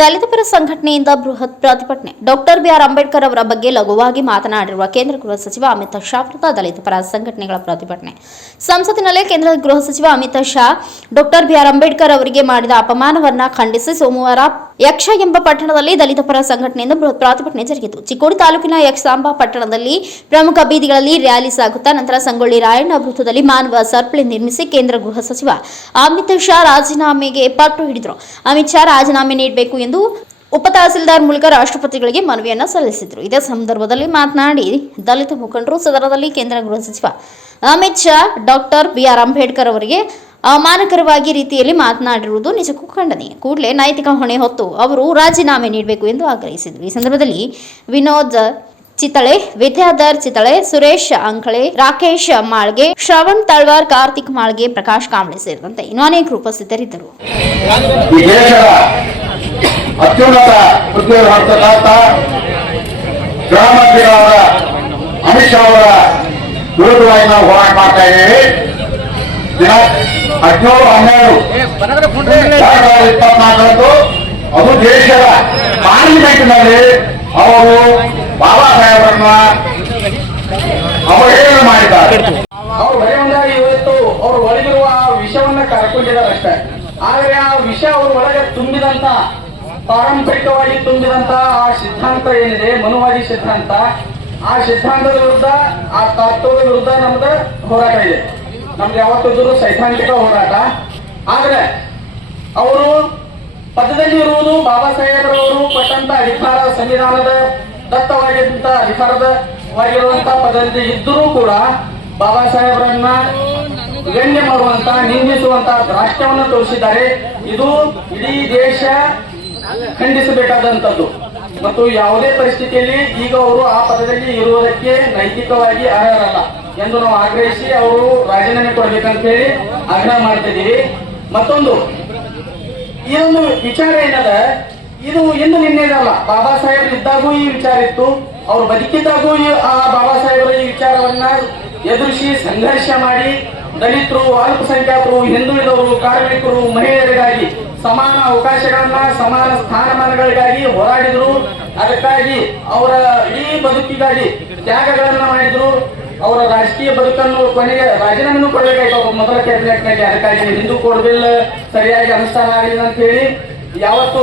ದಲಿತ ಪರ ಸಂಘಟನೆಯಿಂದ ಬೃಹತ್ ಪ್ರತಿಭಟನೆ. ಡಾಕ್ಟರ್ ಬಿಆರ್ ಅಂಬೇಡ್ಕರ್ ಅವರ ಬಗ್ಗೆ ಲಘುವಾಗಿ ಮಾತನಾಡಿರುವ ಕೇಂದ್ರ ಗೃಹ ಸಚಿವ ಅಮಿತ್ ಶಾ ವಿರುದ್ಧ ದಲಿತ ಪರ ಸಂಘಟನೆಗಳ ಪ್ರತಿಭಟನೆ. ಸಂಸತ್ತಿನಲ್ಲಿ ಕೇಂದ್ರ ಗೃಹ ಸಚಿವ ಅಮಿತ್ ಶಾ ಡಾಕ್ಟರ್ ಬಿಆರ್ ಅಂಬೇಡ್ಕರ್ ಅವರಿಗೆ ಮಾಡಿದ ಅಪಮಾನವನ್ನ ಖಂಡಿಸಿ ಸೋಮವಾರ ಯಕ್ಷ ಎಂಬ ಪಟ್ಟಣದಲ್ಲಿ ದಲಿತ ಪರ ಸಂಘಟನೆಯಿಂದ ಬೃಹತ್ ಪ್ರತಿಭಟನೆ ಜರುಗಿತು. ಚಿಕ್ಕೋಡಿ ತಾಲೂಕಿನ ಯಕ್ಷಾಂಬ ಪಟ್ಟಣದಲ್ಲಿ ಪ್ರಮುಖ ಬೀದಿಗಳಲ್ಲಿ ರ್ಯಾಲಿ ಸಾಗುತ್ತಾ ನಂತರ ಸಂಗೊಳ್ಳಿ ರಾಯಣ್ಣ ವೃತ್ತದಲ್ಲಿ ಮಾನವ ಸರಪಳಿ ನಿರ್ಮಿಸಿ ಕೇಂದ್ರ ಗೃಹ ಸಚಿವ ಅಮಿತ್ ಶಾ ರಾಜೀನಾಮೆಗೆ ಪಟ್ಟು ಹಿಡಿದರು. ಅಮಿತ್ ಶಾ ರಾಜೀನಾಮೆ ನೀಡಬೇಕು ಎಂದು ಉಪ ತಹಸೀಲ್ದಾರ್ ಮೂಲಕ ರಾಷ್ಟ್ರಪತಿಗಳಿಗೆ ಮನವಿಯನ್ನು ಸಲ್ಲಿಸಿದರು. ಇದೇ ಸಂದರ್ಭದಲ್ಲಿ ಮಾತನಾಡಿ ದಲಿತ ಮುಖಂಡರು ಸದನದಲ್ಲಿ ಕೇಂದ್ರ ಗೃಹ ಸಚಿವ ಅಮಿತ್ ಶಾ ಡಾಕ್ಟರ್ ಬಿಆರ್ ಅಂಬೇಡ್ಕರ್ ಅವರಿಗೆ ಅವಮಾನಕರವಾಗಿ ರೀತಿಯಲ್ಲಿ ಮಾತನಾಡಿರುವುದು ನಿಜಕ್ಕೂ ಖಂಡನೀಯ. ಕೂಡಲೇ ನೈತಿಕ ಹೊಣೆ ಹೊತ್ತು ಅವರು ರಾಜೀನಾಮೆ ನೀಡಬೇಕು ಎಂದು ಆಗ್ರಹಿಸಿದರು. ಈ ಸಂದರ್ಭದಲ್ಲಿ ವಿನೋದ್ ಚಿತಳೆ, ವಿದ್ಯಾಧರ್ ಚಿತಳೆ, ಸುರೇಶ್ ಅಂಕಳೆ, ರಾಕೇಶ್ ಮಾಳ್ಗೆ, ಶ್ರವಣ್ ತಳ್ವಾರ್, ಕಾರ್ತಿಕ್ ಮಾಳ್ಗೆ, ಪ್ರಕಾಶ್ ಕಾಂಬ್ಳೆ ಸೇರಿದಂತೆ ಇನ್ನೂ ಅನೇಕರು ಉಪಸ್ಥಿತರಿದ್ದರು. ಅತ್ಯುನ್ನತ ಹುದ್ದೆ ಹೊರತಕ್ಕಂಥ ಗೃಹ ಮಂತ್ರಿಗಳಾದ ಅಮಿತ್ ಶಾ ಅವರ ವಿರುದ್ಧವಾಗಿ ನಾವು ಹೋರಾಟ ಮಾಡ್ತಾ ಇದ್ದೇವೆ. ದಿನ 17/12/2024 ಅದು ದೇಶದ ಪಾರ್ಲಿಮೆಂಟ್ನಲ್ಲಿ ಅವರು ಬಾಬಾ ಸಾಹೇಬರನ್ನ ಅವಹೇಳನ ಮಾಡಿದ್ದಾರೆ. ಅವರು ಭಯವಂದಾಗಿ ಇವತ್ತು ಅವರು ಒಳಗಿರುವ ವಿಷವನ್ನ ಕರ್ಕೊಂಡಿದ್ದಾರೆ ಅಷ್ಟೇ. ಆದರೆ ಆ ವಿಷ ಅವರ ಒಳಗೆ ತುಂಬಿದಂತ ಪಾರಂಪರಿಕವಾಗಿ ತುಂಬಿದಂತ ಆ ಸಿದ್ಧಾಂತ ಏನಿದೆ, ಮನುವಾದಿ ಸಿದ್ಧಾಂತ, ಆ ಸಿದ್ಧಾಂತದ ವಿರುದ್ಧ, ಆ ತತ್ವದ ವಿರುದ್ಧ ನಮ್ದು ಹೋರಾಟ ಇದೆ. ನಮ್ದು ಯಾವತ್ತಿದ್ರು ಸೈದ್ಧಾಂತಿಕ ಹೋರಾಟ. ಆದ್ರೆ ಅವರು ಪದದಲ್ಲಿ ಇರುವುದು ಬಾಬಾ ಸಾಹೇಬರವರು ಕೊಟ್ಟಂತ ಅಧಿಕಾರ, ಸಂವಿಧಾನದ ದತ್ತವಾಗಿದ್ದಂತ ಅಧಿಕಾರದವಾಗಿರುವಂತಹ ಪದದಲ್ಲಿ ಇದ್ದರೂ ಕೂಡ ಬಾಬಾ ಸಾಹೇಬರನ್ನ ಗಣ್ಯ ಮಾಡುವಂತ, ನಿಂದಿಸುವಂತ ರಾಷ್ಟ್ರವನ್ನು ತೋರಿಸಿದ್ದಾರೆ. ಇದು ಇಡೀ ದೇಶ ಖಂಡಿಸಬೇಕಾದಂತದ್ದು. ಮತ್ತು ಯಾವುದೇ ಪರಿಸ್ಥಿತಿಯಲ್ಲಿ ಈಗ ಅವರು ಆ ಪದದಲ್ಲಿ ಇರುವುದಕ್ಕೆ ನೈತಿಕವಾಗಿ ಅರ್ಹರಲ್ಲ ಎಂದು ನಾವು ಆಗ್ರಹಿಸಿ ಅವರು ರಾಜೀನಾಮೆ ಕೊಡಬೇಕಂತ ಹೇಳಿ ಆಗ್ರಹ ಮಾಡ್ತಿದ್ದೀವಿ. ಮತ್ತೊಂದು ಈ ಒಂದು ವಿಚಾರ ಏನದ, ಇದು ಎಂದು ನಿನ್ನೆದಲ್ಲ. ಬಾಬಾ ಸಾಹೇಬ್ ಇದ್ದಾಗೂ ಈ ವಿಚಾರ ಇತ್ತು. ಅವರು ಬದುಕಿದ್ದಾಗೂ ಆ ಬಾಬಾ ಸಾಹೇಬರ ಈ ವಿಚಾರವನ್ನ ಎದುರಿಸಿ ಸಂಘರ್ಷ ಮಾಡಿ ದಲಿತರು, ಅಲ್ಪಸಂಖ್ಯಾತರು, ಹಿಂದುಳಿದವರು, ಕಾರ್ಮಿಕರು, ಮಹಿಳೆಯರಿಗಾಗಿ ಸಮಾನ ಅವಕಾಶಗಳನ್ನ, ಸಮಾನ ಸ್ಥಾನಮಾನಗಳಿಗಾಗಿ ಹೋರಾಡಿದ್ರು. ಅದಕ್ಕಾಗಿ ಅವರ ಇಡೀ ಬದುಕಿಗಾಗಿ ತ್ಯಾಗಗಳನ್ನ ಮಾಡಿದ್ರು. ಅವರ ರಾಜಕೀಯ ಬದುಕನ್ನು ಕೊನೆಗೆ ರಾಜೀನಾಮೆನೂ ಕೊಡಬೇಕಾಯ್ತು ಅವರು ಮೊದಲ ಕ್ಯಾಬಿನೆಟ್ನಲ್ಲಿ. ಅದಕ್ಕಾಗಿ ಹಿಂದೂ ಕೋಡ್ ಬಿಲ್ ಸರಿಯಾಗಿ ಅನುಷ್ಠಾನ ಆಗಲಿಲ್ಲ ಅಂತ ಹೇಳಿ ಯಾವತ್ತು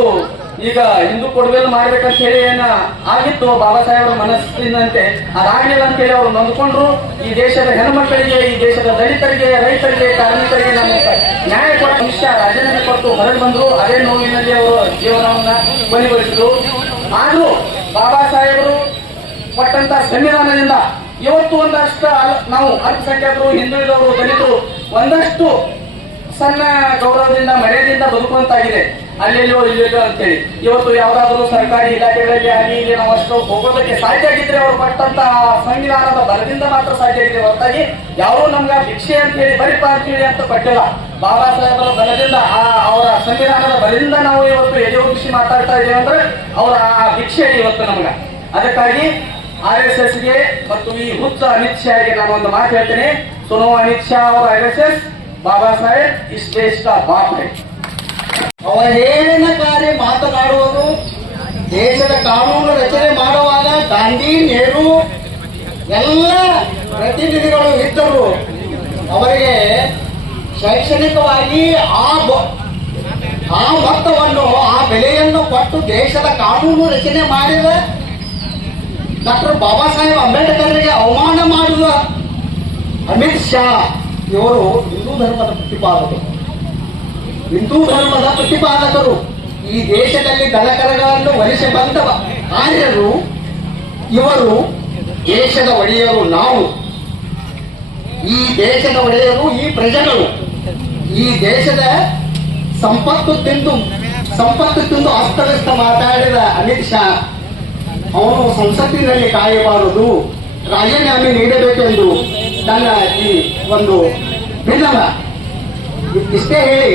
ಈಗ ಹಿಂದೂ ಕೋಡ್ ಬಿಲ್ ಮಾಡ್ಬೇಕಂತ ಹೇಳಿ ಏನ ಆಗಿತ್ತು ಬಾಬಾ ಸಾಹೇಬರ ಮನಸ್ಸಿನಂತೆ, ಅದಾಗಲಿಲ್ಲ ಅಂತ ಹೇಳಿ ಅವರು ನೊಂದ್ಕೊಂಡ್ರು. ಈ ದೇಶದ ಹೆಣ್ಮಕ್ಕಳಿಗೆ, ಈ ದೇಶದ ದಲಿತರಿಗೆ, ರೈತರಿಗೆ, ಕಾರ್ಮಿಕರಿಗೆ ನಮ್ಮ ನ್ಯಾಯ ಕೊಟ್ಟ ಮನುಷ್ಯ ರಾಜೀನಾಮೆ ಕೊಟ್ಟು ಹೊರಗೆ ಬಂದ್ರು. ಅದೇ ನೋವಿನಲ್ಲಿ ಅವರು ಜೀವನವನ್ನ ಕೊನೆಗೊಳಿಸಿದ್ರು. ಆದ್ರೂ ಬಾಬಾ ಸಾಹೇಬರು ಕೊಟ್ಟಂತ ಸಂವಿಧಾನದಿಂದ ಇವತ್ತು ಒಂದಷ್ಟು ನಾವು ಅಲ್ಪಸಂಖ್ಯಾತರು, ಹಿಂದುಳಿದವರು, ದಲಿತರು ಒಂದಷ್ಟು ಸಣ್ಣ ಗೌರವದಿಂದ, ಮರ್ಯಾದೆಯಿಂದ ಬದುಕುವಂತಾಗಿದೆ. ಅಲ್ಲೆಲ್ಲೋ ಇಲ್ಲೆಲ್ಲೋ ಅಂತೇಳಿ ಇವತ್ತು ಯಾವ್ದಾದ್ರು ಸರ್ಕಾರಿ ಇಲಾಖೆಗಳಲ್ಲಿ ಅಲ್ಲಿ ಇಲ್ಲಿ ನಾವು ಅಷ್ಟು ಹೋಗೋದಕ್ಕೆ ಸಾಧ್ಯ ಆಗಿದ್ರೆ ಅವರು ಕೊಟ್ಟಂತ ಸಂವಿಧಾನದ ಬಲದಿಂದ ಮಾತ್ರ ಸಾಧ್ಯ ಆಗಿದೆ. ಹೊರತಾಗಿ ಯಾರು ನಮ್ಗ ಭಿಕ್ಷೆ ಅಂತ ಹೇಳಿ ಬರಿಪ ಅಂತೇಳಿ ಅಂತ ಕೊಟ್ಟಿಲ್ಲ. ಬಾಬಾ ಸಾಹೇಬರ ಬಲದಿಂದ, ಅವರ ಸಂವಿಧಾನದ ಬಲದಿಂದ ನಾವು ಇವತ್ತು ಎದೆ ಭಿಕ್ಷೆ ಮಾತಾಡ್ತಾ ಇದ್ದೇವೆ ಅಂದ್ರೆ ಅವರ ಆ ಭಿಕ್ಷೆ ಇವತ್ತು ನಮ್ಗ. ಅದಕ್ಕಾಗಿ RSSಗೆ ಮತ್ತು ಈ ಹುಚ್ಚ ಅಮಿತ್ ಶಾಗೆ ನಾನು ಒಂದು ಮಾತು ಹೇಳ್ತೇನೆ. ಸುನೋ ಅಮಿತ್ ಶಾ ಅವರ RSS, ಬಾಬಾ ಸಾಹೇಬ್ ಇಸ್ ದೇಶ ಕಾ ಬಾಪ್ ಹೈ. ಅವಹೇಳನಕಾರಿ ಮಾತನಾಡುವುದು, ದೇಶದ ಕಾನೂನು ರಚನೆ ಮಾಡುವಾಗ ಗಾಂಧಿ, ನೆಹರು ಎಲ್ಲ ಪ್ರತಿನಿಧಿಗಳು ಇದ್ದರು. ಅವರಿಗೆ ಶೈಕ್ಷಣಿಕವಾಗಿ ಆ ಮೊತ್ತವನ್ನು, ಆ ಬೆಲೆಯನ್ನು ಕೊಟ್ಟು ದೇಶದ ಕಾನೂನು ರಚನೆ ಮಾಡಿದ ಡಾಕ್ಟರ್ ಬಾಬಾ ಸಾಹೇಬ್ ಅಂಬೇಡ್ಕರ್ಗೆ ಅವಮಾನ ಮಾಡಿದ ಅಮಿತ್ ಶಾ ಇವರು ಹಿಂದೂ ಧರ್ಮದ ಪ್ರತಿಪಾದಕರು. ಈ ದೇಶದಲ್ಲಿ ದಳಕರಗಳನ್ನು ವಹಿಸಿ ಬಂದ ಆರ್ಯರು ಇವರು. ದೇಶದ ಒಡೆಯರು ನಾವು, ಈ ದೇಶದ ಒಡೆಯರು ಈ ಪ್ರಜೆಗಳು. ಈ ದೇಶದ ಸಂಪತ್ತು ತಿಂದು ಅಸ್ತವ್ಯಸ್ತ ಮಾತಾಡಿದ ಅಮಿತ್ ಶಾ ಅವನು ಸಂಸತ್ತಿನಲ್ಲಿ ಕಾಯಬಾರದು, ರಾಜೀನಾಮೆ ನೀಡಬೇಕೆಂದು ನನ್ನ ಈ ಒಂದು ಭಿನ್ನವ ಇಷ್ಟೇ ಹೇಳಿ